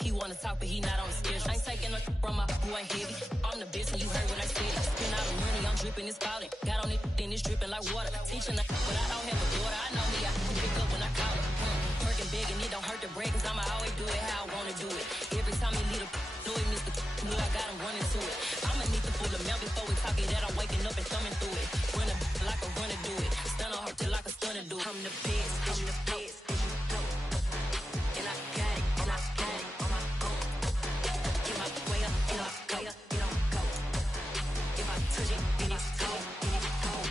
He wanna talk, but he not on the schedule. I ain't taking no from my boy heavy. I'm the best, and you heard what I said. Spend all the money, I'm dripping, it's spouting. Got on it, then it's dripping like water. Teaching, but I don't have a daughter. I know me, I can pick up when I call it. Working big, and it don't hurt the break, cause I'ma always do it how I wanna do it. Every time he lead a do it, Mr. Knew I got him running to it. I'ma need the full amount before we talk it that I'm waking up and thumbing through it. Run a like a runner do it. Stun on her till like a stunner do it. I'm the best, I'm the best. And I got it, and I got it on my own. Get my way up, and I go, it don't go. If I touch it, then it's cold, then it's cold.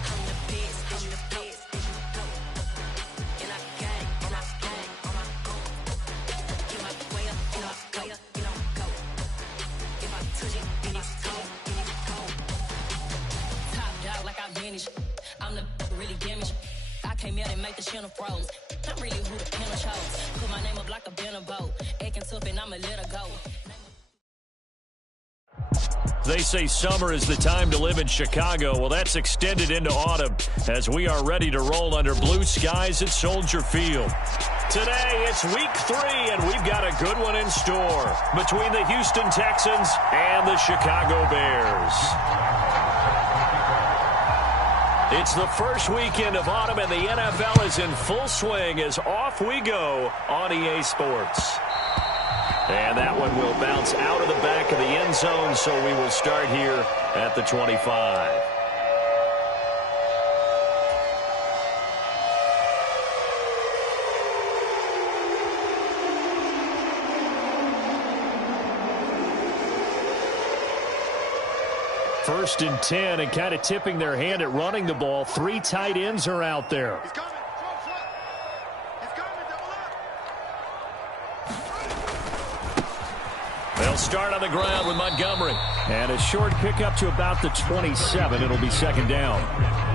I'm the best, I'm the best. And I got it, and I got it on my own. Get my way up, and I go, it don't go. If I touch it, then it's cold, then it's cold. Top dog like I vanished. I'm the really damaged. I came out and make the channel froze. I'm really who the panel chose. Put my name up like a banner boat. Acting tough and I'ma let her go. They say summer is the time to live in Chicago. Well, that's extended into autumn as we are ready to roll under blue skies at Soldier Field. Today, it's week 3, and we've got a good one in store between the Houston Texans and the Chicago Bears. It's the first weekend of autumn, and the NFL is in full swing as off we go on EA Sports. And that one will bounce out of the back of the end zone, so we will start here at the 25. First and 10, and kind of tipping their hand at running the ball. 3 tight ends are out there. He's coming. Throw flat. He's coming. Double up. They'll start on the ground with Montgomery. And a short pickup to about the 27. It'll be second down.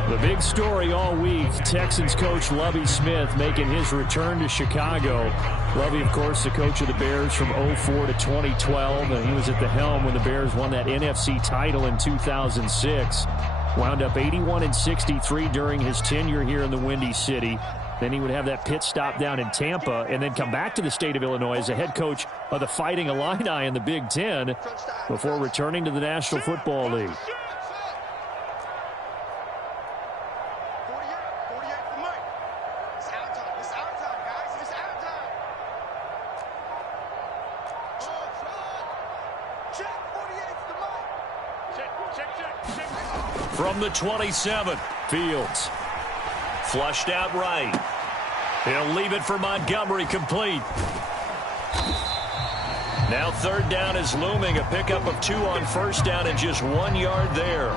The big story all week, Texans coach Lovie Smith making his return to Chicago. Lovie, of course, the coach of the Bears from 2004 to 2012, and he was at the helm when the Bears won that NFC title in 2006. Wound up 81-63 during his tenure here in the Windy City. Then he would have that pit stop down in Tampa and then come back to the state of Illinois as the head coach of the Fighting Illini in the Big Ten before returning to the National Football League. From the 27, Fields. Flushed out right. He'll leave it for Montgomery, complete. Now third down is looming. A pickup of 2 on first down and just 1 yard there.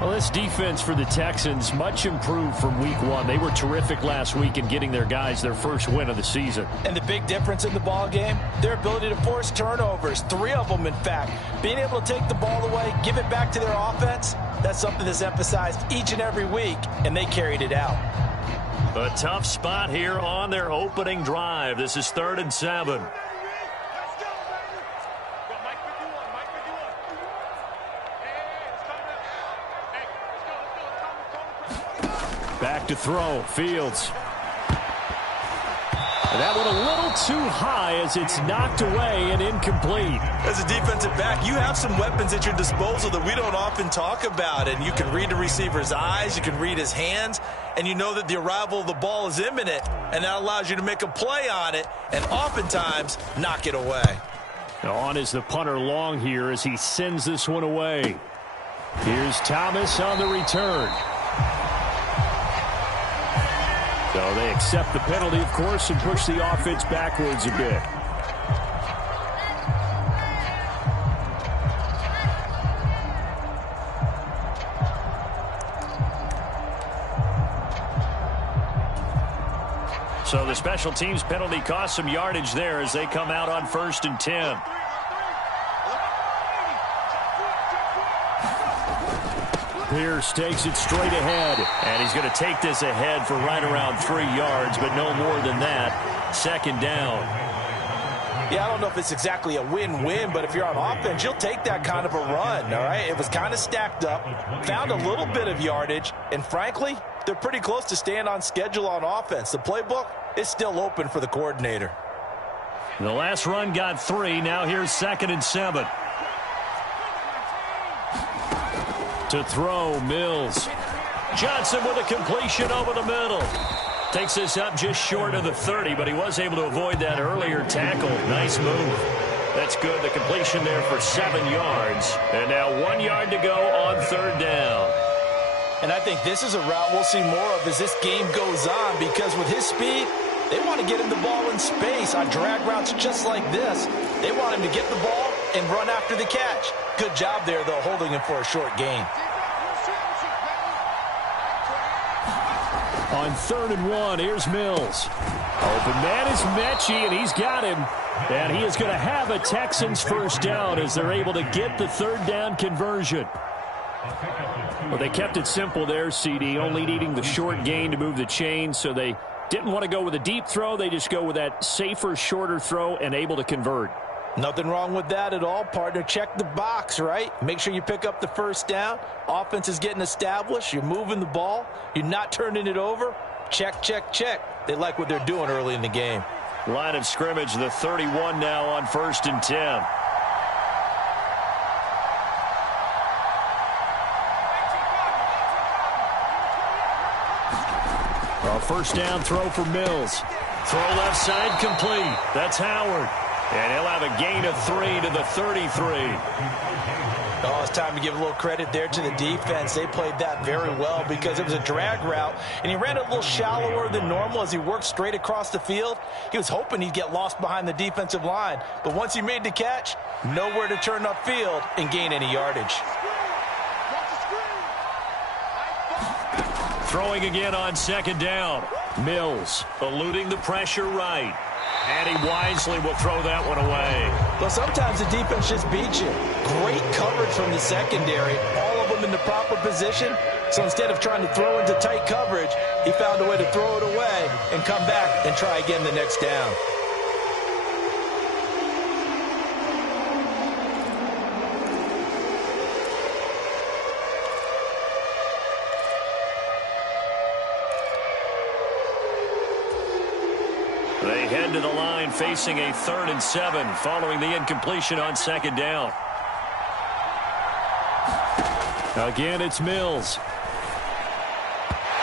Well, this defense for the Texans, much improved from week 1. They were terrific last week in getting their guys their first win of the season. And the big difference in the ball game, their ability to force turnovers. 3 of them, in fact. Being able to take the ball away, give it back to their offense, that's something that's emphasized each and every week, and they carried it out. A tough spot here on their opening drive. This is 3rd and 7. Back to throw. Fields. And that one a little too high as it's knocked away and incomplete. As a defensive back, you have some weapons at your disposal that we don't often talk about. And you can read the receiver's eyes, you can read his hands, and you know that the arrival of the ball is imminent. And that allows you to make a play on it and oftentimes knock it away. On is the punter long here as he sends this one away. Here's Thomas on the return. So they accept the penalty, of course, and push the offense backwards a bit. So the special teams penalty cost some yardage there as they come out on 1st and 10. Pierce takes it straight ahead, and he's going to take this ahead for right around 3 yards, but no more than that. 2nd down. Yeah, I don't know if it's exactly a win-win, but if you're on offense, you'll take that kind of a run, all right? It was kind of stacked up, found a little bit of yardage, and frankly, they're pretty close to staying on schedule on offense. The playbook is still open for the coordinator. The last run got 3. Now here's 2nd and 7. To throw, Mills. Johnson with a completion over the middle. Takes this up just short of the 30, but he was able to avoid that earlier tackle. Nice move. That's good. The completion there for 7 yards. And now 1 yard to go on 3rd down. And I think this is a route we'll see more of as this game goes on, because with his speed, they want to get him the ball in space on drag routes just like this. They want him to get the ball and run after the catch. Good job there, though, holding him for a short gain. On 3rd and 1, here's Mills. Open man is Mechie, and he's got him. And he is going to have a Texans first down as they're able to get the 3rd down conversion. Well, they kept it simple there, CD, only needing the short gain to move the chains, so they didn't want to go with a deep throw. They just go with that safer, shorter throw and able to convert. Nothing wrong with that at all, partner. Check the box, right? Make sure you pick up the first down. Offense is getting established. You're moving the ball. You're not turning it over. Check, check, check. They like what they're doing early in the game. Line of scrimmage, the 31 now on 1st and 10. A first down throw for Mills. Throw left side complete. That's Howard. And he'll have a gain of 3 to the 33. Oh, it's time to give a little credit there to the defense. They played that very well because it was a drag route, and he ran a little shallower than normal as he worked straight across the field. He was hoping he'd get lost behind the defensive line, but once he made the catch, nowhere to turn upfield and gain any yardage. Throwing again on 2nd down. Mills eluding the pressure right. And he wisely will throw that one away. Well, sometimes the defense just beats you. Great coverage from the secondary. All of them in the proper position. So instead of trying to throw into tight coverage, he found a way to throw it away and come back and try again the next down. They head to the line facing a 3rd and 7 following the incompletion on 2nd down. Again, it's Mills.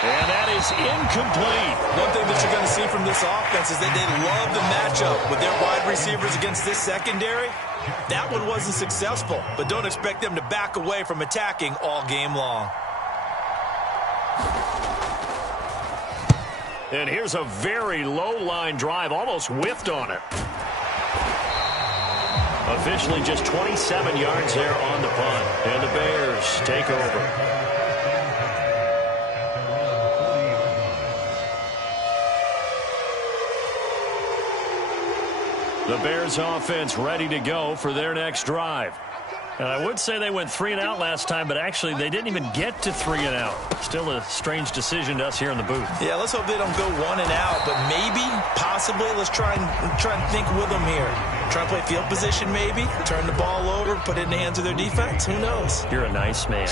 And that is incomplete. One thing that you're going to see from this offense is that they love the matchup with their wide receivers against this secondary. That one wasn't successful, but don't expect them to back away from attacking all game long. And here's a very low-line drive, almost whiffed on it. Officially just 27 yards there on the punt. And the Bears take over. The Bears offense ready to go for their next drive. And I would say they went 3 and out last time, but actually they didn't even get to 3 and out. Still a strange decision to us here in the booth. Yeah, let's hope they don't go 1 and out, but maybe, possibly, let's try and think with them here. Try and play field position maybe, turn the ball over, put it in the hands of their defense. Who knows? You're a nice man.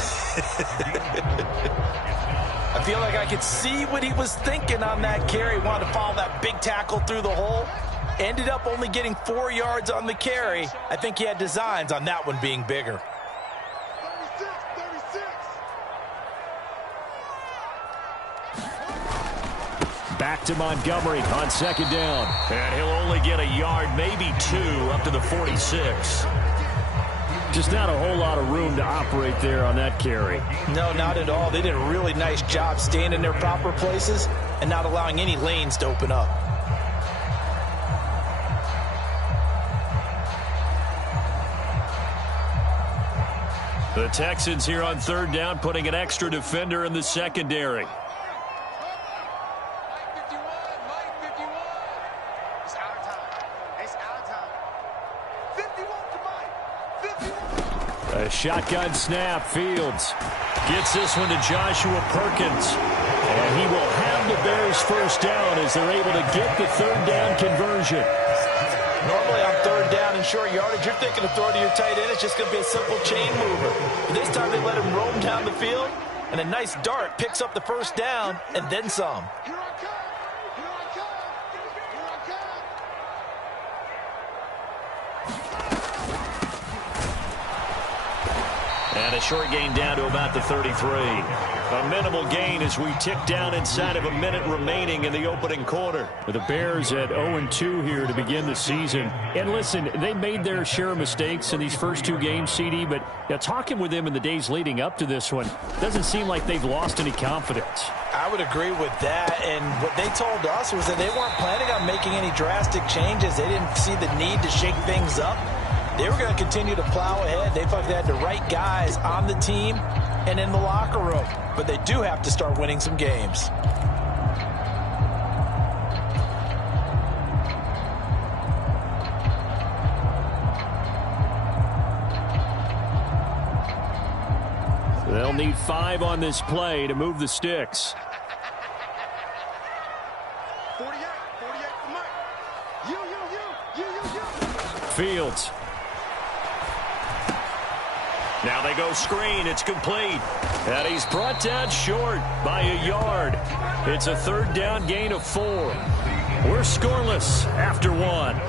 I feel like I could see what he was thinking on that carry. Wanted to follow that big tackle through the hole. Ended up only getting 4 yards on the carry. I think he had designs on that one being bigger. 36. Back to Montgomery on 2nd down. And he'll only get a yard, maybe 2, up to the 46. Just not a whole lot of room to operate there on that carry. No, not at all. They did a really nice job staying in their proper places and not allowing any lanes to open up. The Texans here on 3rd down, putting an extra defender in the secondary. A shotgun snap. Fields gets this one to Joshua Perkins. And he will have the Bears first down as they're able to get the 3rd down conversion. Normally on 3rd down and short yardage, you're thinking of throwing to your tight end. It's just going to be a simple chain mover. But this time they let him roam down the field, and a nice dart picks up the first down and then some. Here I come. Here I come. Here I come. And a short gain down to about the 33. A minimal gain as we tick down inside of a minute remaining in the opening quarter. The Bears at 0-2 here to begin the season. And listen, they made their share of mistakes in these first two games, CD, but talking with them in the days leading up to this one, doesn't seem like they've lost any confidence. I would agree with that, and what they told us was that they weren't planning on making any drastic changes. They didn't see the need to shake things up. They were going to continue to plow ahead. They felt they had the right guys on the team and in the locker room. But they do have to start winning some games. They'll need 5 on this play to move the sticks. 48 for Mike. You. Fields. Now they go screen. It's complete. And he's brought down short by a yard. It's a third down gain of 4. We're scoreless after 1.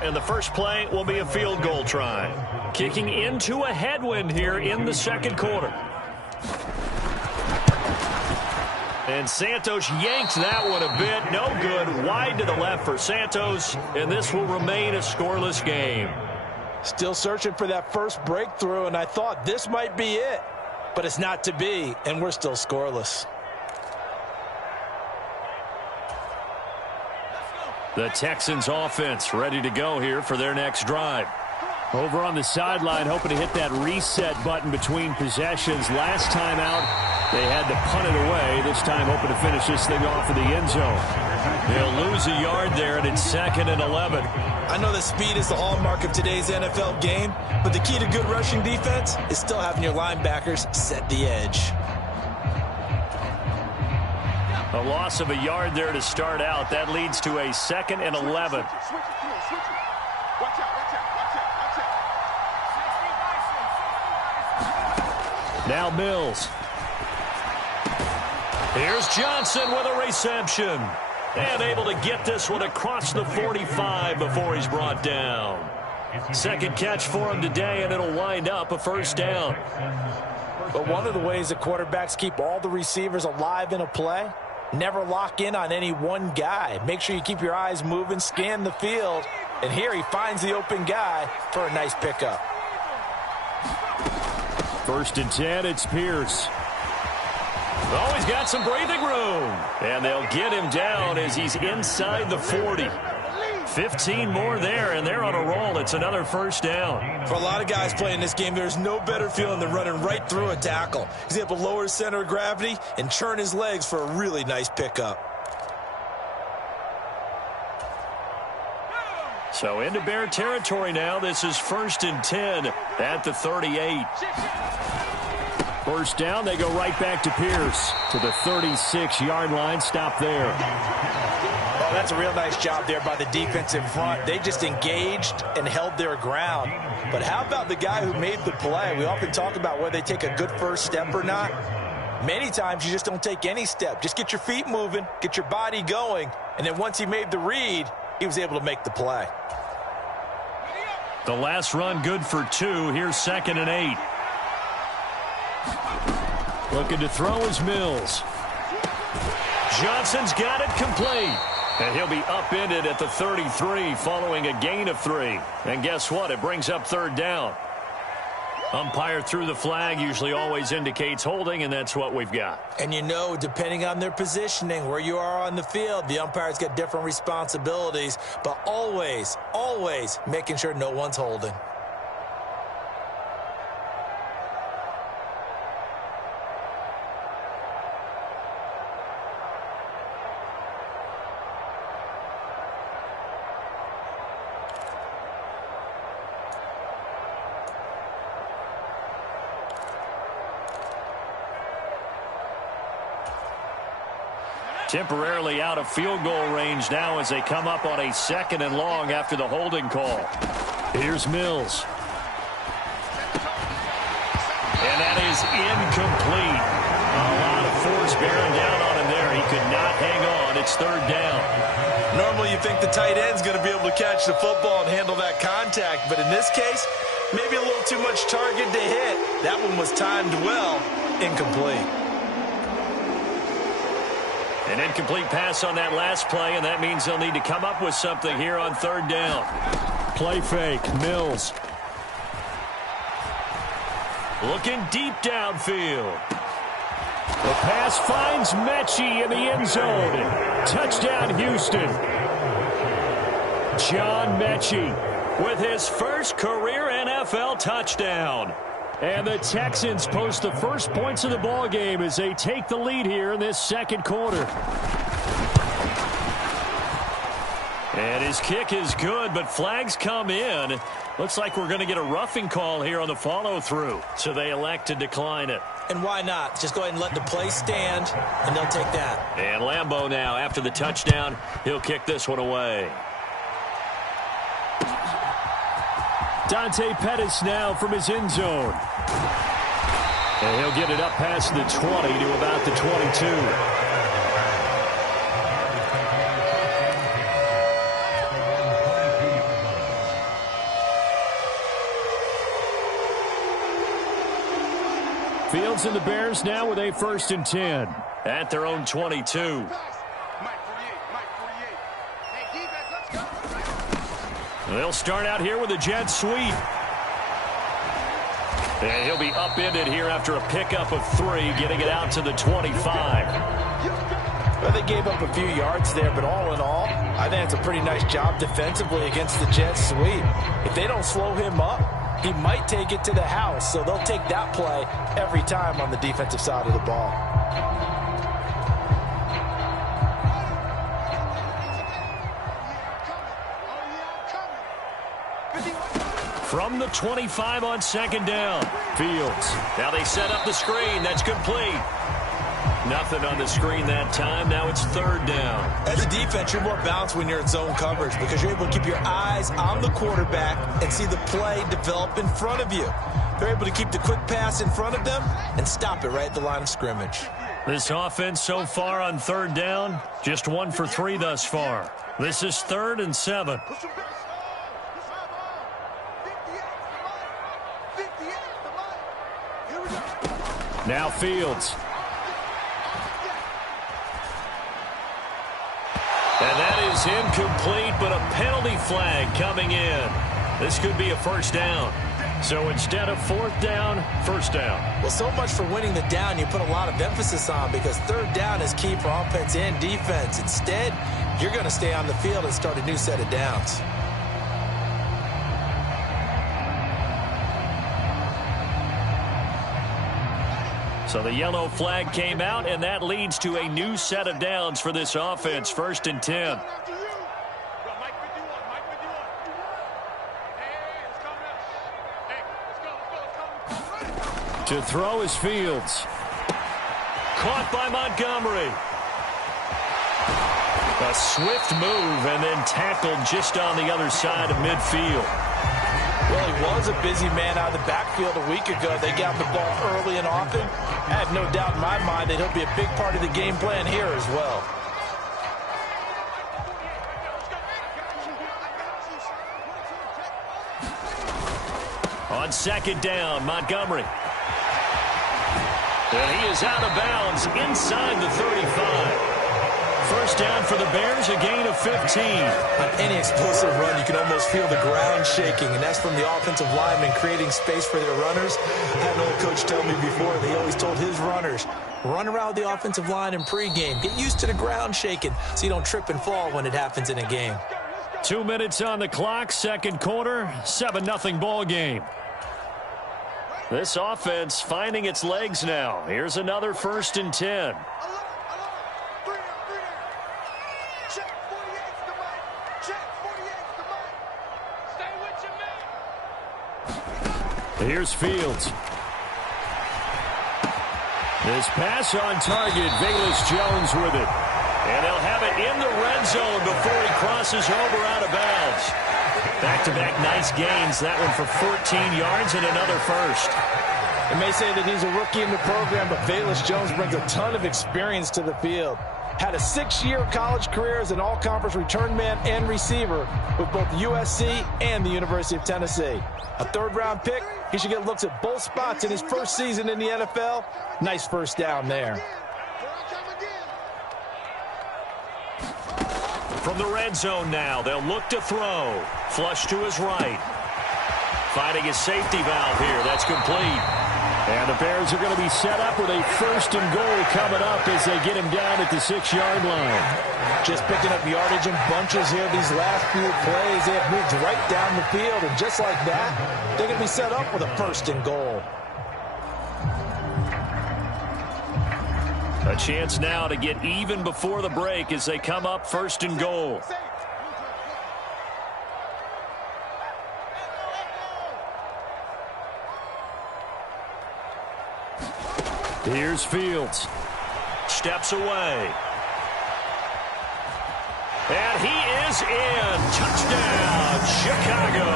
And the first play will be a field goal try. Kicking into a headwind here in the second quarter. And Santos yanked that one a bit. No good. Wide to the left for Santos. And this will remain a scoreless game. Still searching for that first breakthrough, and I thought this might be it. But it's not to be, and we're still scoreless. The Texans offense ready to go here for their next drive. Over on the sideline, hoping to hit that reset button between possessions. Last time out, they had to punt it away. This time, hoping to finish this thing off in the end zone. They'll lose a yard there, and it's 2nd and 11. I know that speed is the hallmark of today's NFL game, but the key to good rushing defense is still having your linebackers set the edge. A loss of a yard there to start out. That leads to a 2nd and 11. Switch it. Watch out. Now Mills. Here's Johnson with a reception. And able to get this one across the 45 before he's brought down. Second catch for him today, and it'll wind up a first down. But one of the ways that quarterbacks keep all the receivers alive in a play, never lock in on any one guy. Make sure you keep your eyes moving, scan the field. And here he finds the open guy for a nice pickup. 1st and 10, it's Pierce. Oh, he's got some breathing room. And they'll get him down as he's inside the 40. 15 more there, and they're on a roll. It's another first down. For a lot of guys playing this game, there's no better feeling than running right through a tackle. He's able to lower his center of gravity and turn his legs for a really nice pickup. So into Bear territory now. This is 1st and 10 at the 38. First down, they go right back to Pierce to the 36-yard line. Stop there. Oh, that's a real nice job there by the defense in front. They just engaged and held their ground. But how about the guy who made the play? We often talk about whether they take a good first step or not. Many times you just don't take any step. Just get your feet moving, get your body going, and then once he made the read, he was able to make the play. The last run good for 2. Here's 2nd and 8. Looking to throw is Mills. Johnson's got it complete. And he'll be upended at the 33 following a gain of 3. And guess what? It brings up 3rd down. Umpire threw the flag, usually always indicates holding, and that's what we've got. And you know, depending on their positioning, where you are on the field, the umpires get different responsibilities, but always, always making sure no one's holding. Temporarily out of field goal range now as they come up on a 2nd and long after the holding call. Here's Mills. And that is incomplete. A lot of force bearing down on him there. He could not hang on. It's 3rd down. Normally you think the tight end's going to be able to catch the football and handle that contact, but in this case, maybe a little too much target to hit. That one was timed well. Incomplete. An incomplete pass on that last play, and that means they'll need to come up with something here on 3rd down. Play fake, Mills. Looking deep downfield. The pass finds Mechie in the end zone. Touchdown, Houston. John Mechie with his first career NFL touchdown. And the Texans post the first points of the ball game as they take the lead here in this 2nd quarter. And his kick is good, but flags come in. Looks like we're going to get a roughing call here on the follow-through. So they elect to decline it. And why not? Just go ahead and let the play stand, and they'll take that. And Lambeau now, after the touchdown, he'll kick this one away. Dante Pettis now from his end zone. And he'll get it up past the 20 to about the 22. Fields and the Bears now with a 1st and 10 at their own 22. They'll start out here with a jet sweep. And he'll be upended here after a pickup of 3, getting it out to the 25. Well, they gave up a few yards there, but all in all, I think it's a pretty nice job defensively against the jet sweep. If they don't slow him up, he might take it to the house, so they'll take that play every time on the defensive side of the ball. From the 25 on 2nd down. Fields. Now they set up the screen. That's complete. Nothing on the screen that time. Now it's 3rd down. As a defense, you're more balanced when you're in zone coverage because you're able to keep your eyes on the quarterback and see the play develop in front of you. They're able to keep the quick pass in front of them and stop it right at the line of scrimmage. This offense so far on 3rd down, just 1 for 3 thus far. This is 3rd and 7. Now Fields. And that is incomplete, but a penalty flag coming in. This could be a 1st down. So instead of 4th down, 1st down. Well, so much for winning the down you put a lot of emphasis on because 3rd down is key for offense and defense. Instead, you're going to stay on the field and start a new set of downs. So the yellow flag came out, and that leads to a new set of downs for this offense. 1st and 10. To throw is Fields. Caught by Montgomery. A swift move and then tackled just on the other side of midfield. Well, he was a busy man out of the backfield a week ago. They got the ball early and often. I have no doubt in my mind that he'll be a big part of the game plan here as well. On 2nd down, Montgomery. And he is out of bounds inside the 35. 1st down for the Bears, a gain of 15. On any explosive run, you can almost feel the ground shaking, and that's from the offensive linemen creating space for their runners. I had an old coach tell me before, they always told his runners, run around the offensive line in pregame. Get used to the ground shaking so you don't trip and fall when it happens in a game. 2 minutes on the clock, 2nd quarter, 7-0 ball game. This offense finding its legs now. Here's another 1st and 10. Here's Fields. This pass on target. Velus Jones with it. And they'll have it in the red zone before he crosses over out of bounds. Back-to-back nice gains. That one for 14 yards and another first. They may say that he's a rookie in the program, but Velus Jones brings a ton of experience to the field. Had a 6-year college career as an all-conference return man and receiver with both USC and the University of Tennessee. A third-round pick, he should get looks at both spots in his first season in the NFL. Nice first down there. From the red zone now, they'll look to throw. Flush to his right. Finding his safety valve here. That's complete. And the Bears are going to be set up with a 1st and goal coming up as they get him down at the 6-yard line. Just picking up yardage in bunches here these last few plays. They have moved right down the field, and just like that, they're going to be set up with a 1st and goal. A chance now to get even before the break as they come up 1st and goal. Here's Fields. Steps away. And he is in. Touchdown, Chicago.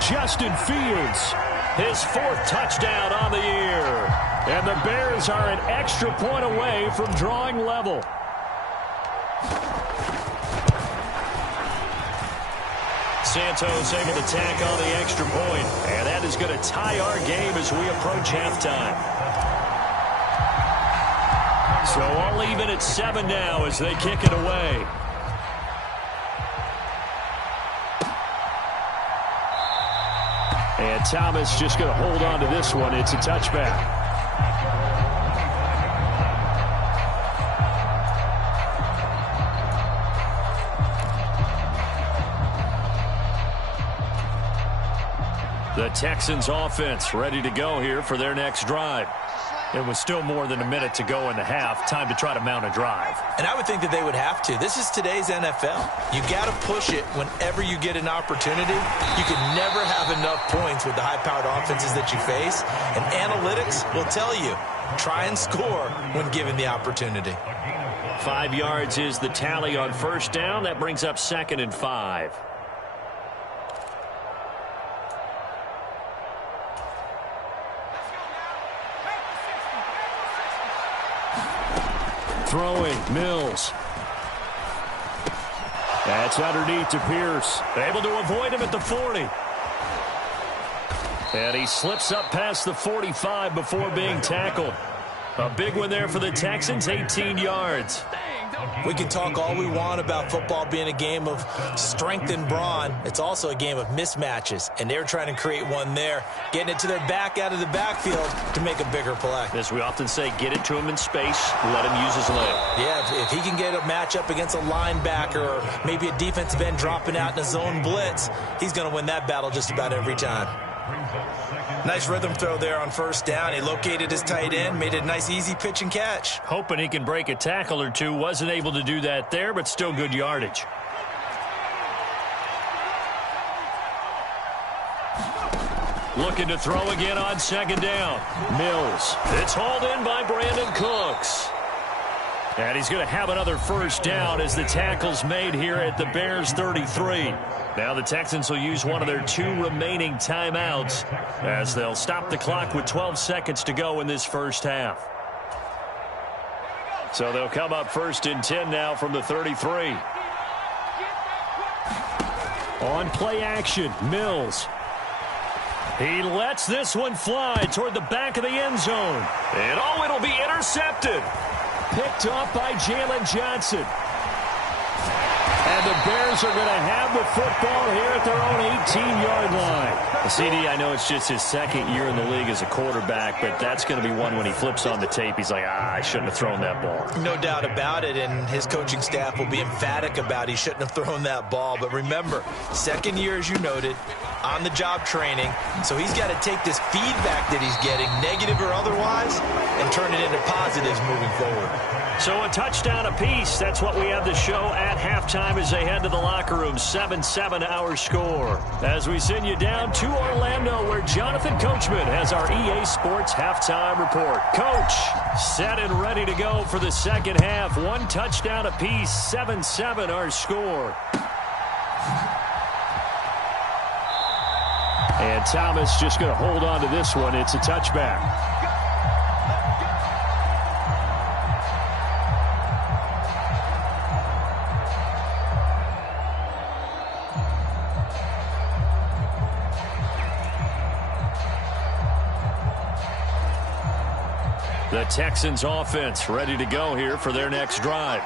Justin Fields, his 4th touchdown on the year. And the Bears are an extra point away from drawing level. Santos able to tack on the extra point. And that is going to tie our game as we approach halftime. So all even at 7 now as they kick it away. And Thomas just going to hold on to this one. It's a touchback. The Texans offense ready to go here for their next drive. It was still more than a minute to go in the half. Time to try to mount a drive. And I would think that they would have to. This is today's NFL. You got to push it whenever you get an opportunity. You can never have enough points with the high-powered offenses that you face. And analytics will tell you, try and score when given the opportunity. 5 yards is the tally on 1st down. That brings up 2nd and 5. Throwing, Mills. That's underneath to Pierce. Able to avoid him at the 40. And he slips up past the 45 before being tackled. A big one there for the Texans, 18 yards. We can talk all we want about football being a game of strength and brawn. It's also a game of mismatches, and they're trying to create one there, getting it to their back out of the backfield to make a bigger play. As we often say, get it to him in space, let him use his leg. Yeah, if he can get a matchup against a linebacker or maybe a defensive end dropping out in a zone blitz, he's going to win that battle just about every time. Nice rhythm throw there on 1st down. He located his tight end, made a nice easy pitch and catch. Hoping he can break a tackle or two. Wasn't able to do that there, but still good yardage. Looking to throw again on 2nd down. Mills. It's hauled in by Brandon Cooks. And he's going to have another 1st down as the tackle's made here at the Bears 33. Now the Texans will use one of their 2 remaining timeouts as they'll stop the clock with 12 seconds to go in this 1st half. So they'll come up 1st and 10 now from the 33. On play action, Mills. He lets this one fly toward the back of the end zone. And oh, it'll be intercepted. Picked up by Jalen Johnson. And the Bears are going to have the football here at their own 18-yard line. CD, I know it's just his 2nd year in the league as a quarterback, but that's going to be one when he flips on the tape. He's like, I shouldn't have thrown that ball. No doubt about it, and his coaching staff will be emphatic about he shouldn't have thrown that ball. But remember, 2nd year, as you noted, on-the-job training. So he's got to take this feedback that he's getting, negative or otherwise, and turn it into positives moving forward. So a touchdown apiece. That's what we have to show at halftime as they head to the locker room. 7-7 our score. As we send you down to Orlando, where Jonathan Coachman has our EA Sports halftime report. Coach, set and ready to go for the second half. One touchdown apiece. 7-7 our score. And Thomas just going to hold on to this one. It's a touchback. The Texans offense ready to go here for their next drive.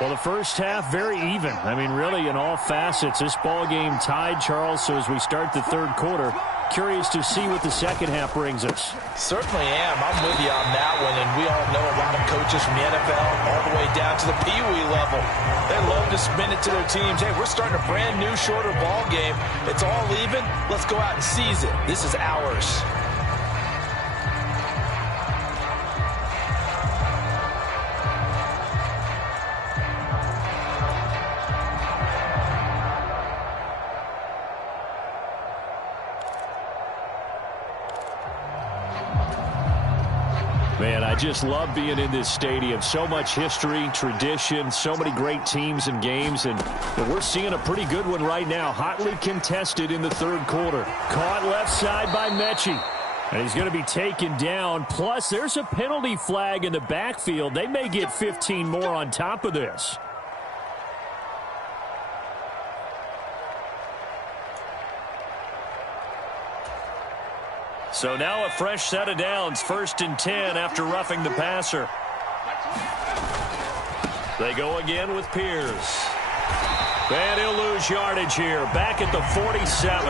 Well, the first half, very even. I mean, really, in all facets, this ball game tied, Charles. So as we start the third quarter, curious to see what the second half brings us. Certainly am. I'm with you on that one. And we all know a lot of coaches from the NFL all the way down to the Pee-wee level. They love to spin it to their teams. Hey, we're starting a brand new, shorter ball game. It's all even. Let's go out and seize it. This is ours. Man, I just love being in this stadium. So much history, tradition, so many great teams and games, and we're seeing a pretty good one right now. Hotly contested in the third quarter. Caught left side by Mechie. And he's going to be taken down. Plus, there's a penalty flag in the backfield. They may get 15 more on top of this. So now a fresh set of downs, 1st and 10 after roughing the passer. They go again with Pierce. And he'll lose yardage here, back at the 47.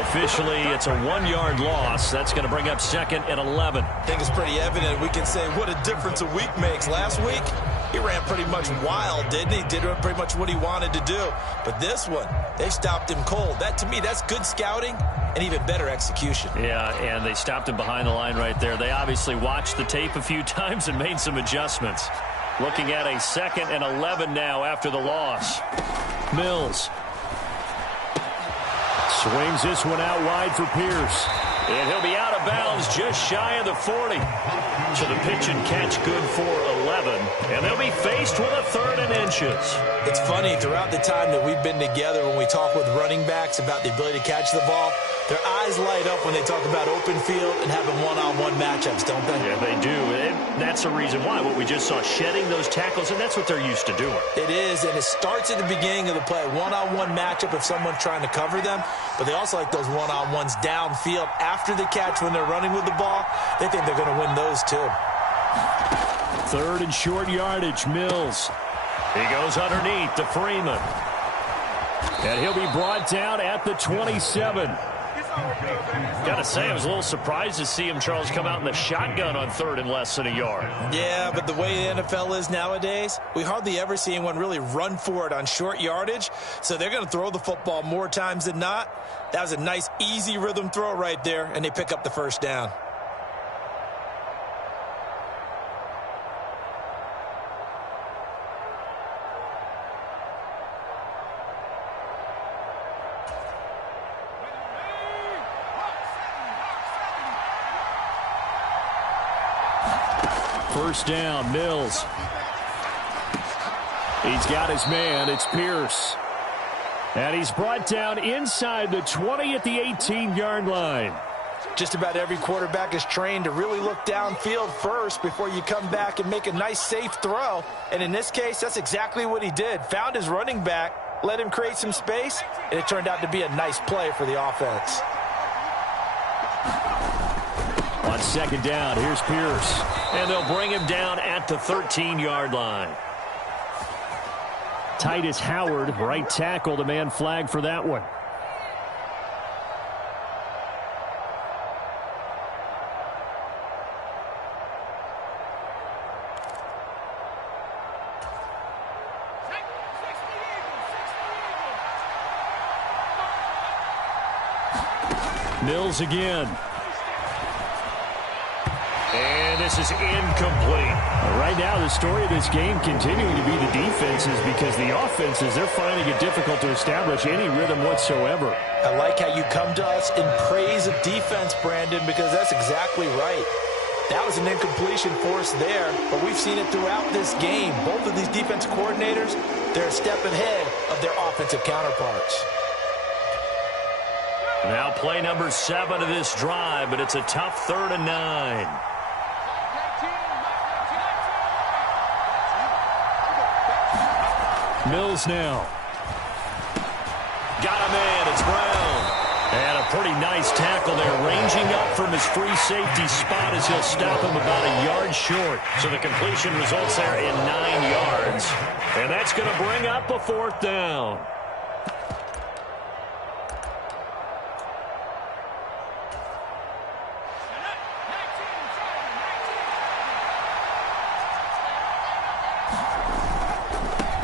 Officially, it's a 1-yard loss. That's going to bring up 2nd and 11. I think it's pretty evident. We can say what a difference a week makes. Last week, he ran pretty much wild, didn't he? Did pretty much what he wanted to do. But this one, they stopped him cold. That, to me, that's good scouting and even better execution. Yeah, and they stopped him behind the line right there. They obviously watched the tape a few times and made some adjustments. Looking at a 2nd and 11 now after the loss. Mills swings this one out wide for Pierce. And he'll be out of bounds just shy of the 40. So the pitch and catch good for 11. And they'll be faced with a 3rd and inches. It's funny, throughout the time that we've been together, when we talk with running backs about the ability to catch the ball, their eyes light up when they talk about open field and having one-on-one matchups, don't they? Yeah, they do. And that's the reason why. What we just saw, shedding those tackles, and that's what they're used to doing. It is, and it starts at the beginning of the play. One-on-one matchup if someone's trying to cover them, but they also like those one-on-ones downfield after the catch when they're running with the ball. They think they're going to win those too. 3rd and short yardage, Mills. He goes underneath to Freeman. And he'll be brought down at the 27. Got to say, I was a little surprised to see him, Charles, come out in the shotgun on 3rd and less than a yard. Yeah, but the way the NFL is nowadays, we hardly ever see anyone really run for it on short yardage. So they're going to throw the football more times than not. That was a nice, easy rhythm throw right there, and they pick up the 1st down. First down, Mills. He's got his man. It's Pierce. And he's brought down inside the 20 at the 18-yard line. Just about every quarterback is trained to really look downfield first before you come back and make a nice, safe throw. And in this case, that's exactly what he did. Found his running back, let him create some space, and it turned out to be a nice play for the offense. On 2nd down, here's Pierce. And they'll bring him down at the 13-yard line. Titus Howard, right tackle, the man flagged for that one. Mills again. And this is incomplete. Right now, the story of this game continuing to be the defenses, because the offenses, they're finding it difficult to establish any rhythm whatsoever. I like how you come to us in praise of defense, Brandon, because that's exactly right. That was an incompletion force there, but we've seen it throughout this game. Both of these defense coordinators, they're a step ahead of their offensive counterparts. Now play number 7 of this drive, but it's a tough 3rd and 9. Mills now. Got him in. It's Brown. And a pretty nice tackle there, ranging up from his free safety spot as he'll stop him about a yard short. So the completion results there in 9 yards. And that's going to bring up a 4th down.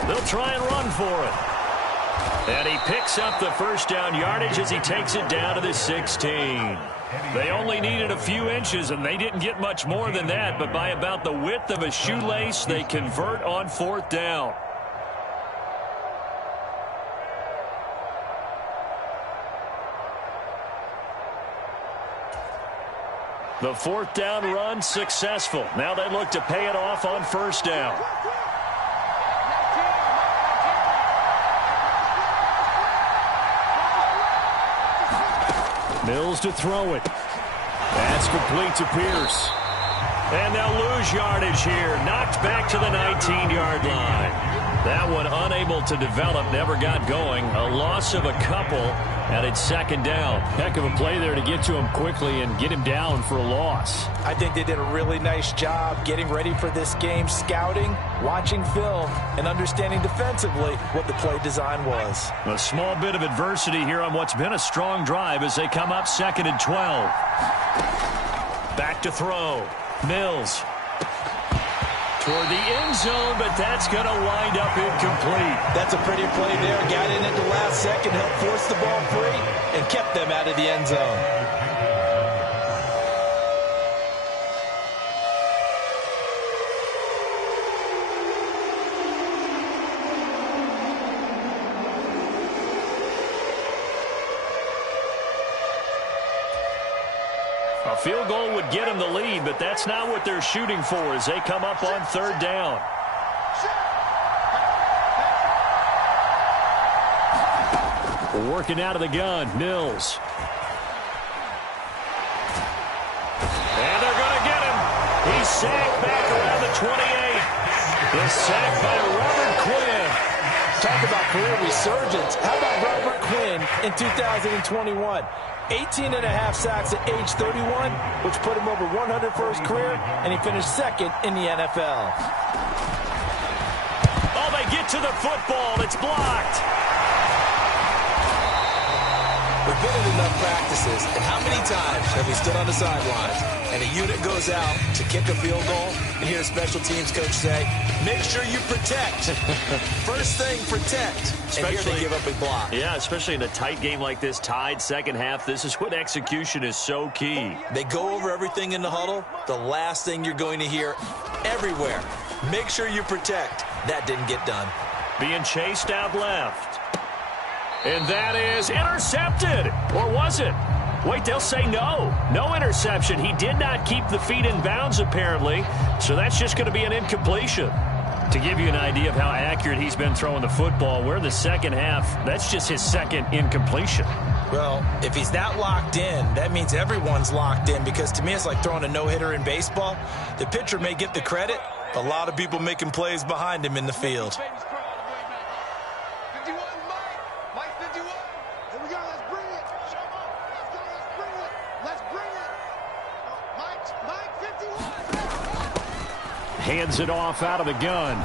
They'll try and run for it. And he picks up the 1st down yardage as he takes it down to the 16. They only needed a few inches, and they didn't get much more than that. But by about the width of a shoelace, they convert on 4th down. The 4th down run successful. Now they look to pay it off on 1st down. Mills to throw it. That's complete to Pierce. And they'll lose yardage here. Knocked back to the 19-yard line. That one unable to develop, never got going. A loss of a couple, and it's 2nd down. Heck of a play there to get to him quickly and get him down for a loss. I think they did a really nice job getting ready for this game, scouting, watching film, and understanding defensively what the play design was. A small bit of adversity here on what's been a strong drive as they come up 2nd and 12. Back to throw. Mills. Toward the end zone, but that's going to wind up incomplete. That's a pretty play there. Got in at the last second, helped force the ball free, and kept them out of the end zone. A field goal would get them the lead, but that's not what they're shooting for as they come up on 3rd down. Working out of the gun, Mills. And they're going to get him. He's sacked back around the 28. The sack by Robert Quinn. Talk about career resurgence. How about Robert Quinn in 2021? 18.5 sacks at age 31, which put him over 100 for his career, and he finished 2nd in the NFL. Oh, they get to the football. It's blocked. We've been in enough practices, and how many times have we stood on the sidelines and a unit goes out to kick a field goal and hear a special teams coach say, make sure you protect. First thing, protect. And here they give up a block. Yeah, especially in a tight game like this, tied 2nd half. This is when execution is so key. They go over everything in the huddle. The last thing you're going to hear everywhere, make sure you protect. That didn't get done. Being chased out left. And that is intercepted. Or was it? Wait, they'll say no. No interception. He did not keep the feet in bounds, apparently. So that's just going to be an incompletion. To give you an idea of how accurate he's been throwing the football, we're in the 2nd half. That's just his 2nd incompletion. Well, if he's that locked in, that means everyone's locked in, because to me it's like throwing a no-hitter in baseball. The pitcher may get the credit. A lot of people making plays behind him in the field. Hands it off out of the gun.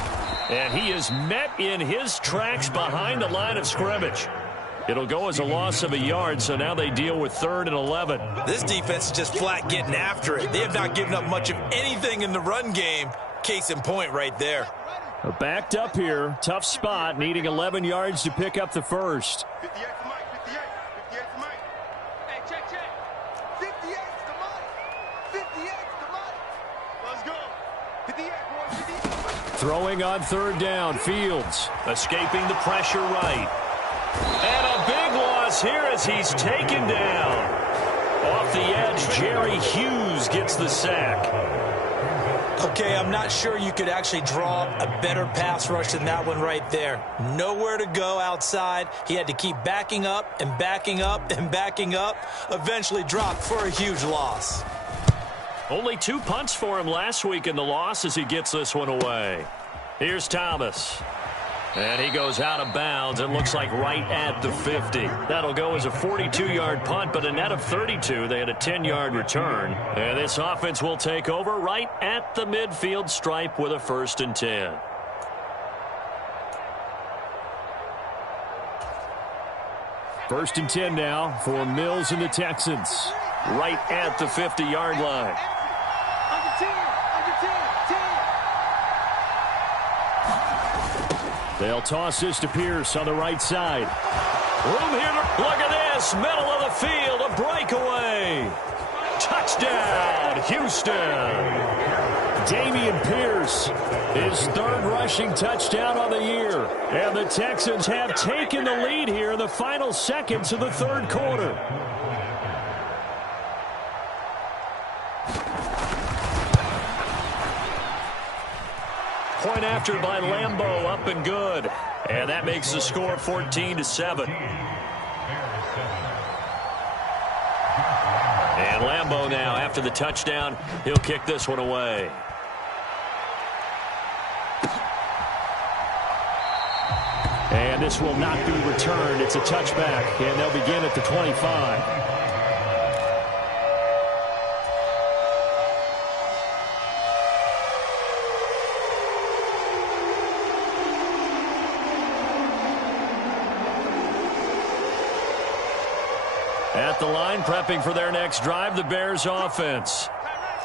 And he is met in his tracks behind the line of scrimmage. It'll go as a loss of a yard, so now they deal with 3rd and 11. This defense is just flat getting after it. They have not given up much of anything in the run game. Case in point right there. Backed up here. Tough spot, needing 11 yards to pick up the 1st. 58 for Mike, 58 for Mike. Hey, check. Throwing on third down, Fields. Escaping the pressure right. And a big loss here as he's taken down. Off the edge, Jerry Hughes gets the sack. Okay, I'm not sure you could actually draw a better pass rush than that one right there. Nowhere to go outside. He had to keep backing up and backing up and backing up. Eventually dropped for a huge loss. Only 2 punts for him last week in the loss as he gets this one away. Here's Thomas. And he goes out of bounds. It looks like right at the 50. That'll go as a 42-yard punt, but a net of 32. They had a 10-yard return. And this offense will take over right at the midfield stripe with a 1st and 10. First and 10 now for Mills and the Texans. Right at the 50-yard line. They'll toss this to Pierce on the right side. Room here. Look at this. Middle of the field. A breakaway. Touchdown, Houston. Dameon Pierce, his 3rd rushing touchdown on the year. And the Texans have taken the lead here in the final seconds of the 3rd quarter. Point after by Lambeau, up and good. And that makes the score 14-7. And Lambeau now, after the touchdown, he'll kick this one away. And this will not be returned. It's a touchback, and they'll begin at the 25. At the line, prepping for their next drive, the Bears offense.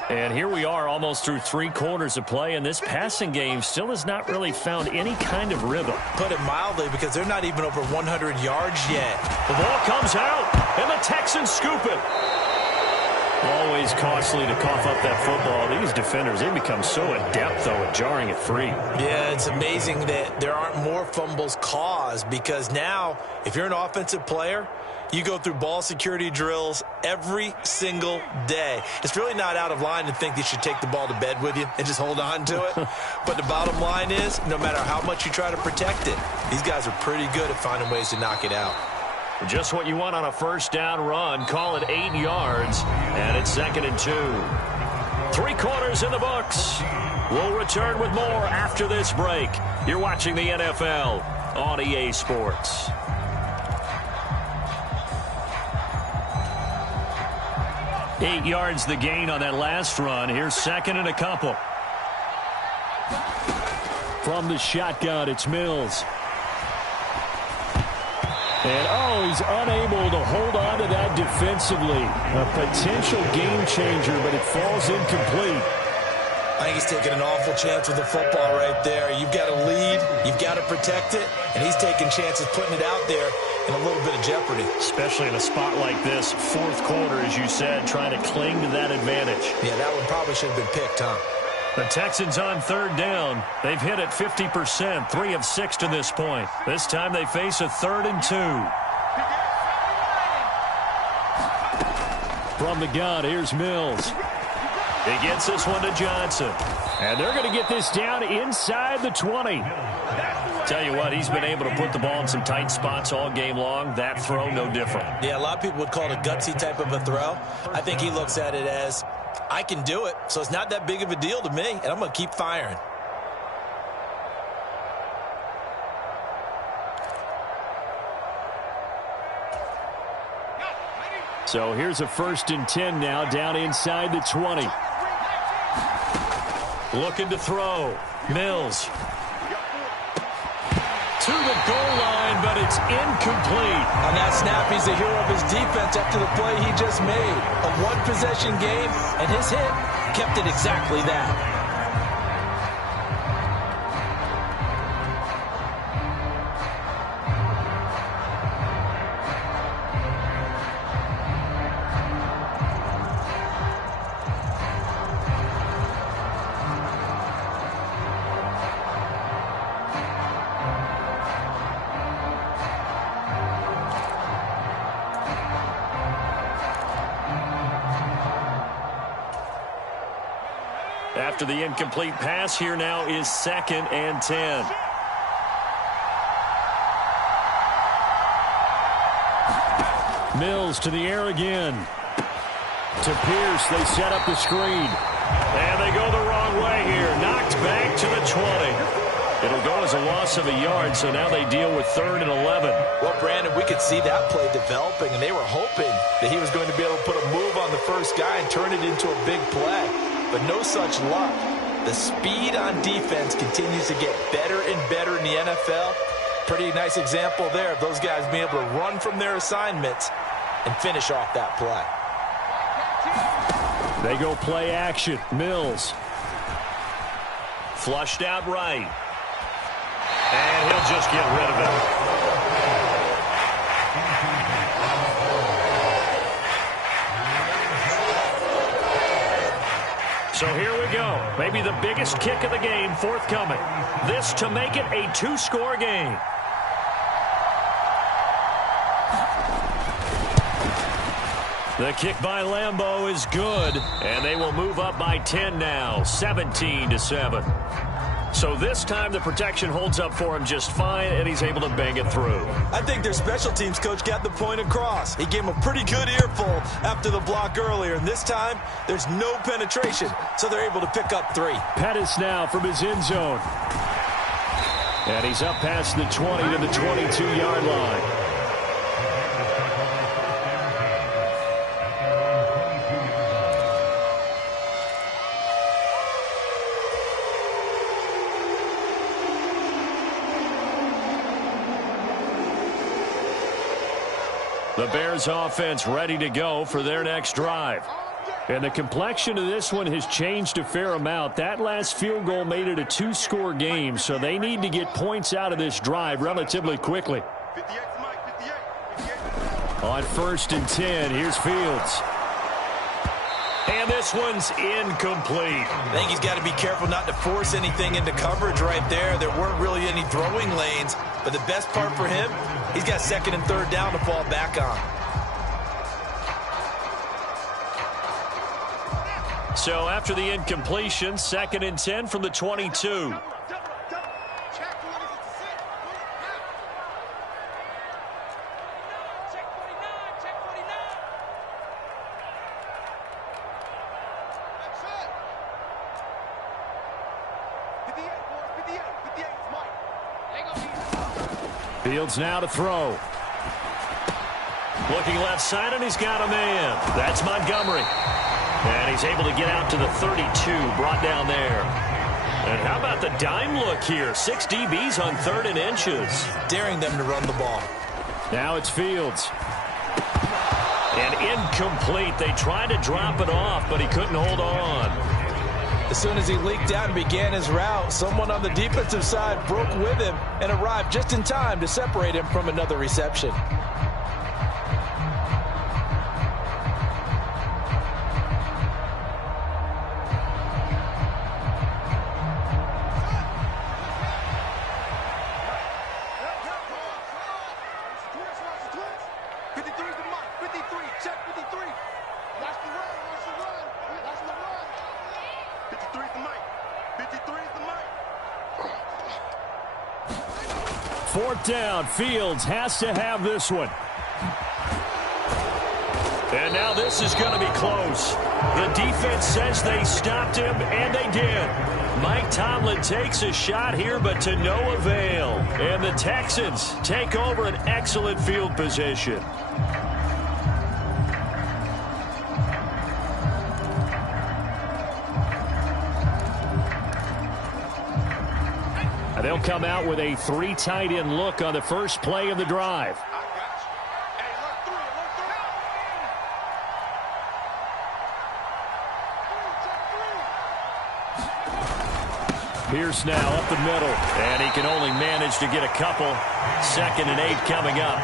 And here we are almost through 3 quarters of play, and this passing game still has not really found any kind of rhythm. Put it mildly, because they're not even over 100 yards yet. The ball comes out, and the Texans scoop it. Always costly to cough up that football. These defenders, they become so adept, though, at jarring it free. Yeah, it's amazing that there aren't more fumbles caused, because now, if you're an offensive player, you go through ball security drills every single day. It's really not out of line to think you should take the ball to bed with you and just hold on to it. But the bottom line is, no matter how much you try to protect it, these guys are pretty good at finding ways to knock it out. Just what you want on a 1st down run. Call it 8 yards, and it's 2nd and 2. 3 quarters in the books. We'll return with more after this break. You're watching the NFL on EA Sports. Eight yards the gain on that last run. Here's 2nd and a couple. From the shotgun, it's Mills. And, he's unable to hold on to that defensively. A potential game changer, but it falls incomplete. I think he's taking an awful chance with the football right there. You've got to lead, you've got to protect it, and he's taking chances putting it out there in a little bit of jeopardy. Especially in a spot like this, 4th quarter, as you said, trying to cling to that advantage. Yeah, that one probably should have been picked, huh? The Texans on 3rd down. They've hit it 50%, 3 of 6 to this point. This time they face a 3rd and 2. From the gun, here's Mills. He gets this one to Johnson. And they're going to get this down inside the 20. Tell you what, he's been able to put the ball in some tight spots all game long. That throw, no different. Yeah, a lot of people would call it a gutsy type of a throw. I think he looks at it as, I can do it, so it's not that big of a deal to me, and I'm going to keep firing. So here's a 1st and 10 now, down inside the 20. Looking to throw. Mills. To the goal line, but it's incomplete. On that snap, he's the hero of his defense after the play he just made. A one-possession game, and his hit kept it exactly that. after the incomplete pass. Here now is 2nd and 10. Mills to the air again. To Pierce, they set up the screen. And they go the wrong way here. Knocked back to the 20. It'll go as a loss of a yard, so now they deal with 3rd and 11. Well, Brandon, we could see that play developing, and they were hoping that he was going to be able to put a move on the first guy and turn it into a big play. But no such luck. The speed on defense continues to get better and better in the NFL. Pretty nice example there of those guys being able to run from their assignments and finish off that play. They go play action. Mills. Flushed out right. And he'll just get rid of it. So here we go. Maybe the biggest kick of the game forthcoming. This to make it a 2-score game. The kick by Lambeau is good, and they will move up by 10 now, 17-7. So this time the protection holds up for him just fine, and he's able to bang it through. I think their special teams coach got the point across. He gave him a pretty good earful after the block earlier, and this time there's no penetration, so they're able to pick up 3. Pettis now from his end zone. And he's up past the 20 to the 22-yard line. The Bears offense ready to go for their next drive. And the complexion of this one has changed a fair amount. That last field goal made it a 2-score game, so they need to get points out of this drive relatively quickly. On 1st and 10, here's Fields. And this one's incomplete. I think he's got to be careful not to force anything into coverage right there. There weren't really any throwing lanes, but the best part for him, he's got 2nd and 3rd down to fall back on. So after the incompletion, 2nd and 10 from the 22. Fields now to throw. Looking left side, and he's got a man. That's Montgomery. And he's able to get out to the 32, brought down there. And how about the dime look here? 6 DBs on 3rd and inches. Daring them to run the ball. Now it's Fields. And incomplete. They tried to drop it off, but he couldn't hold on. As soon as he leaked out and began his route, someone on the defensive side broke with him and arrived just in time to separate him from another reception. Fourth down. Fields has to have this one. And now this is going to be close. The defense says they stopped him, and they did. Mike Tomlin takes a shot here, but to no avail. And the Texans take over an excellent field position. They'll come out with a 3 tight end look on the first play of the drive. Pierce now up the middle. And he can only manage to get a couple. 2nd and 8 coming up.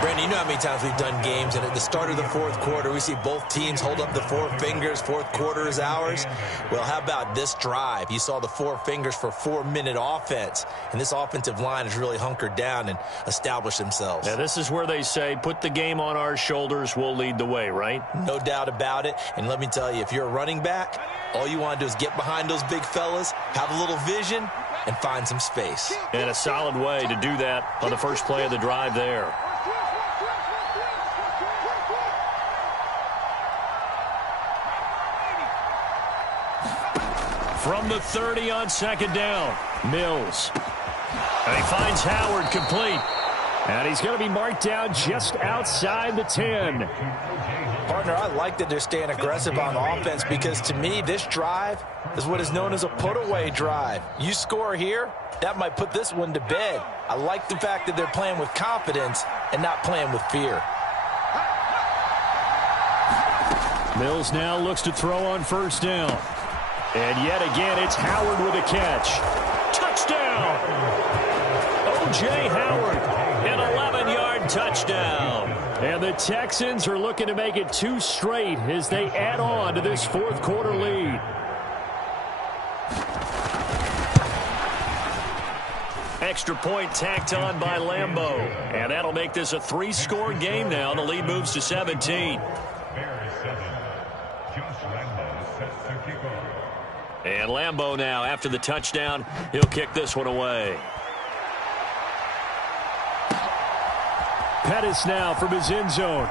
Brandon, you know how many times we've done games, and at the start of the fourth quarter, we see both teams hold up the 4 fingers, fourth quarter is ours. Well, how about this drive? You saw the 4 fingers for 4-minute offense, and this offensive line has really hunkered down and established themselves. Yeah, this is where they say, put the game on our shoulders, we'll lead the way, right? No doubt about it, and let me tell you, if you're a running back, all you want to do is get behind those big fellas, have a little vision, and find some space. And a solid way to do that on the first play of the drive there. From the 30 on 2nd down, Mills. And he finds Howard complete. And he's going to be marked down just outside the 10. Partner, I like that they're staying aggressive on offense because to me, this drive is what is known as a put-away drive. You score here, that might put this one to bed. I like the fact that they're playing with confidence and not playing with fear. Mills now looks to throw on 1st down. And yet again, it's Howard with a catch. Touchdown! O.J. Howard, an 11-yard touchdown. And the Texans are looking to make it 2 straight as they add on to this fourth quarter lead. Extra point tacked on by Lambeau. And that'll make this a 3-score game now. The lead moves to 17. And Lambeau now, after the touchdown, he'll kick this one away. Pettis now from his end zone.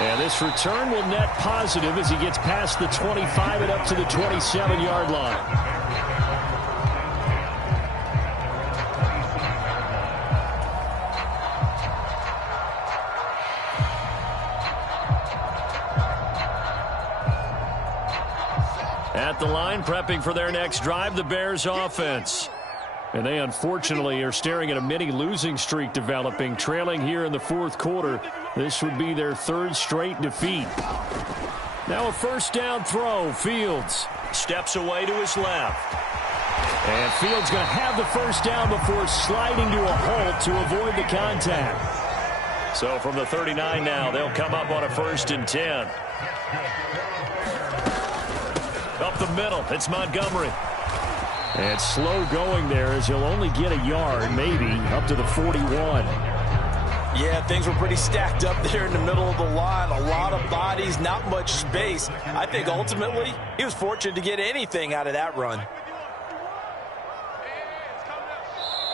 And this return will net positive as he gets past the 25 and up to the 27-yard line. At the line, prepping for their next drive, the Bears offense. And they unfortunately are staring at a mini losing streak developing, trailing here in the fourth quarter. This would be their 3rd straight defeat. Now a 1st down throw. Fields steps away to his left. And Fields going to have the 1st down before sliding to a halt to avoid the contact. So from the 39 now, they'll come up on a 1st and 10. Up the middle, it's Montgomery. And slow going there as he'll only get a yard, maybe, up to the 41. Yeah, things were pretty stacked up there in the middle of the line. A lot of bodies, not much space. I think ultimately he was fortunate to get anything out of that run.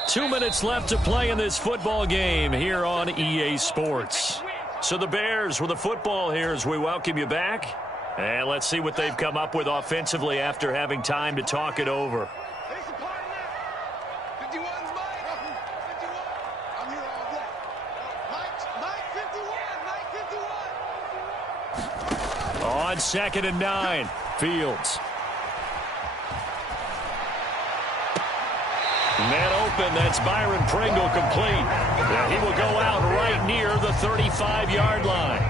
2 minutes left to play in this football game here on EA Sports. So the Bears with the football here as we welcome you back. And let's see what they've come up with offensively after having time to talk it over. On 2nd and 9, Fields. Man open, that's Byron Pringle complete. And he will go out right near the 35-yard line.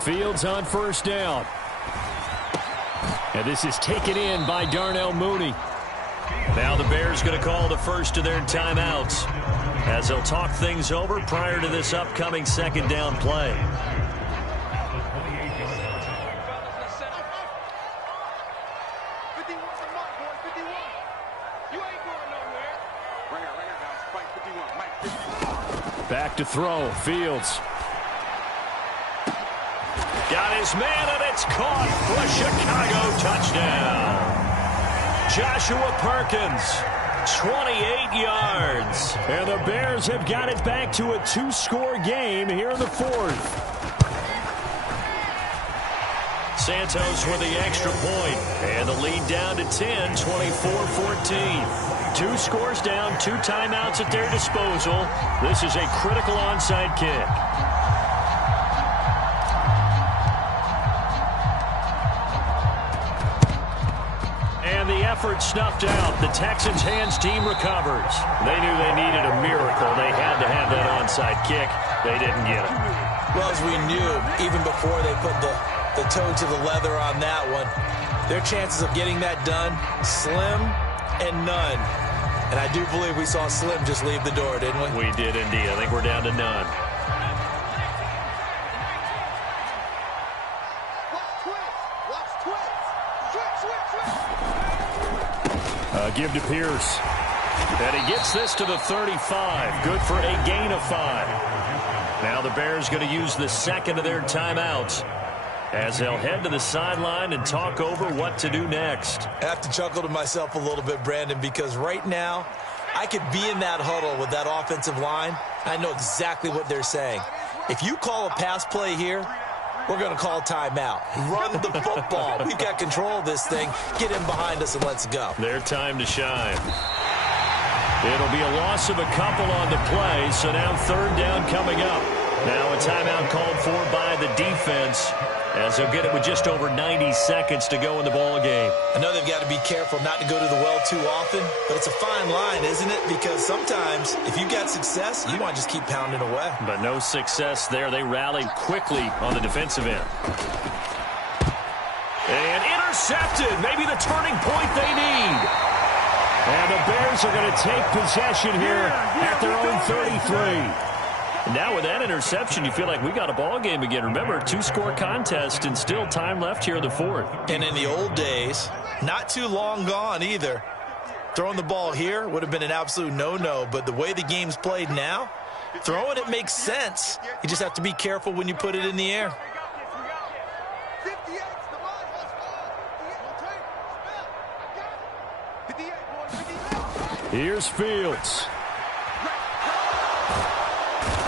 Fields on 1st down. And this is taken in by Darnell Mooney. Now the Bears going to call the first of their timeouts as they'll talk things over prior to this upcoming 2nd down play. Back to throw, Fields. Got his man, and it's caught for a Chicago touchdown. Joshua Perkins, 28 yards. And the Bears have got it back to a 2-score game here in the 4th. Santos with the extra point, and the lead down to 10, 24-14. 2 scores down, 2 timeouts at their disposal. This is a critical onside kick. And the effort snuffed out. The Texans' hands team recovers. They knew they needed a miracle. They had to have that onside kick. They didn't get it. Well, as we knew, even before they put the toe to the leather on that one, their chances of getting that done, slim and none. And I do believe we saw Slim just leave the door, didn't we? We did indeed. I think we're down to none. Give to Pierce. And he gets this to the 35. Good for a gain of 5. Now the Bears going to use the second of their timeouts as they'll head to the sideline and talk over what to do next. I have to chuckle to myself a little bit, Brandon, because right now I could be in that huddle with that offensive line. I know exactly what they're saying. If you call a pass play here, we're going to call timeout. Run the football. We've got control of this thing. Get in behind us and let's go. Their time to shine. It'll be a loss of a couple on the play, so now third down coming up. Now a timeout called for by the defense as they'll get it with just over 90 seconds to go in the ball game. I know they've got to be careful not to go to the well too often, but it's a fine line, isn't it? Because sometimes if you got success, you want to just keep pounding away. But no success there. They rallied quickly on the defensive end. And intercepted. Maybe the turning point they need. And the Bears are going to take possession here at their own 33. Now with that interception, you feel like we got a ball game again. Remember, 2-score contest and still time left here in the fourth. And in the old days, not too long gone either, throwing the ball here would have been an absolute no-no. But the way the game's played now, throwing it makes sense. You just have to be careful when you put it in the air. Here's Fields.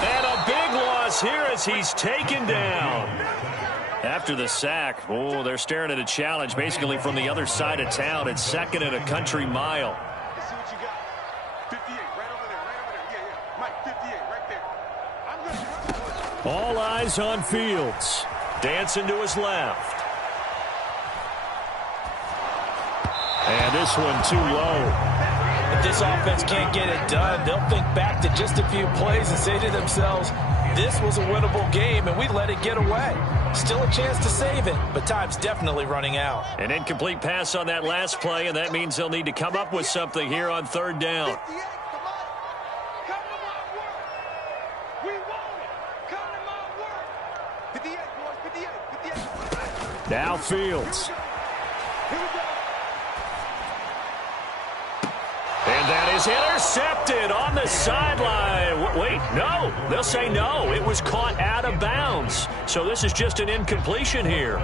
And a big loss here as he's taken down. After the sack, oh, they're staring at a challenge basically from the other side of town. It's second and a country mile. Let's see what you got. 58, right over there. Yeah. Mike, 58, right there. All eyes on Fields. Dancing to his left. And this one too low. If this offense can't get it done, they'll think back to just a few plays and say to themselves, this was a winnable game and we let it get away. Still a chance to save it, but time's definitely running out. An incomplete pass on that last play, and that means they'll need to come up with something here on third down. Now Fields. And that is intercepted on the sideline. Wait, no. They'll say no. It was caught out of bounds. So this is just an incompletion here.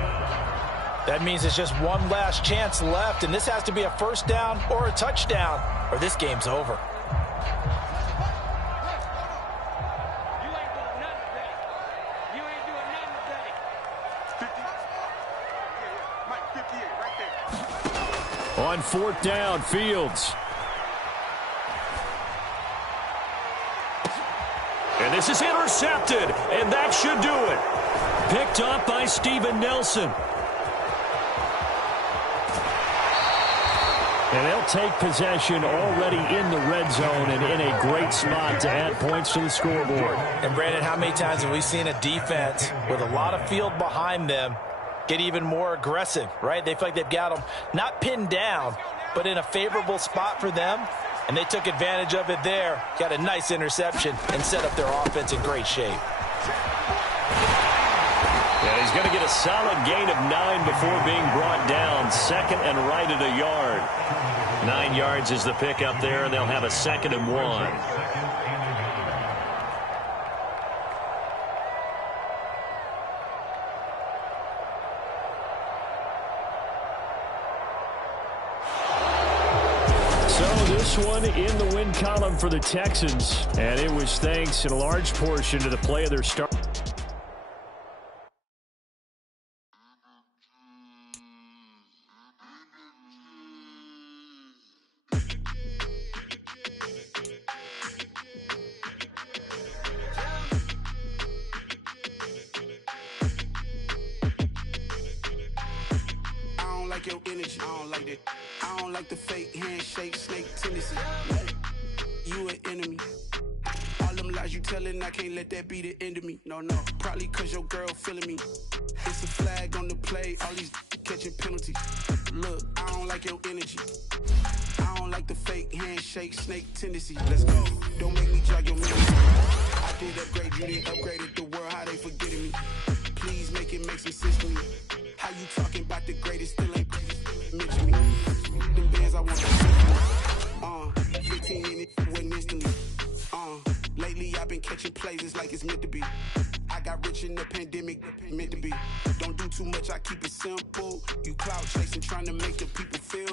That means it's just one last chance left, and this has to be a first down or a touchdown, or this game's over. On fourth down, Fields. And this is intercepted, and that should do it. Picked up by Steven Nelson. And they'll take possession already in the red zone and in a great spot to add points to the scoreboard. And, Brandon, how many times have we seen a defense with a lot of field behind them get even more aggressive, right? They feel like they've got them not pinned down, but in a favorable spot for them. And they took advantage of it there, got a nice interception, and set up their offense in great shape. Yeah, he's going to get a solid gain of 9 before being brought down. Second and right at a yard. 9 yards is the pickup there, and they'll have a second and 1. This one in the win column for the Texans, and it was thanks in a large portion to the play of their start. I don't like your energy, I don't like that. I don't like the fake handshake, snake tendency. You an enemy. All them lies you telling, I can't let that be the end of me. No, probably cause your girl feeling me. It's a flag on the play, all these catching penalties. Look, I don't like your energy. I don't like the fake handshake, snake tendency. Let's go. Don't make me jog your memory. I did upgrade, you didn't upgrade it. The world, how they forgetting me. Please make it make some sense to me. How you talking about the greatest, still ain't mention me. Them bands I want to 15 in it, wasn't instantly. Lately I've been catching plays, it's like it's meant to be. I got rich in the pandemic, meant to be. Don't do too much, I keep it simple. You clout chasing, trying to make the people feel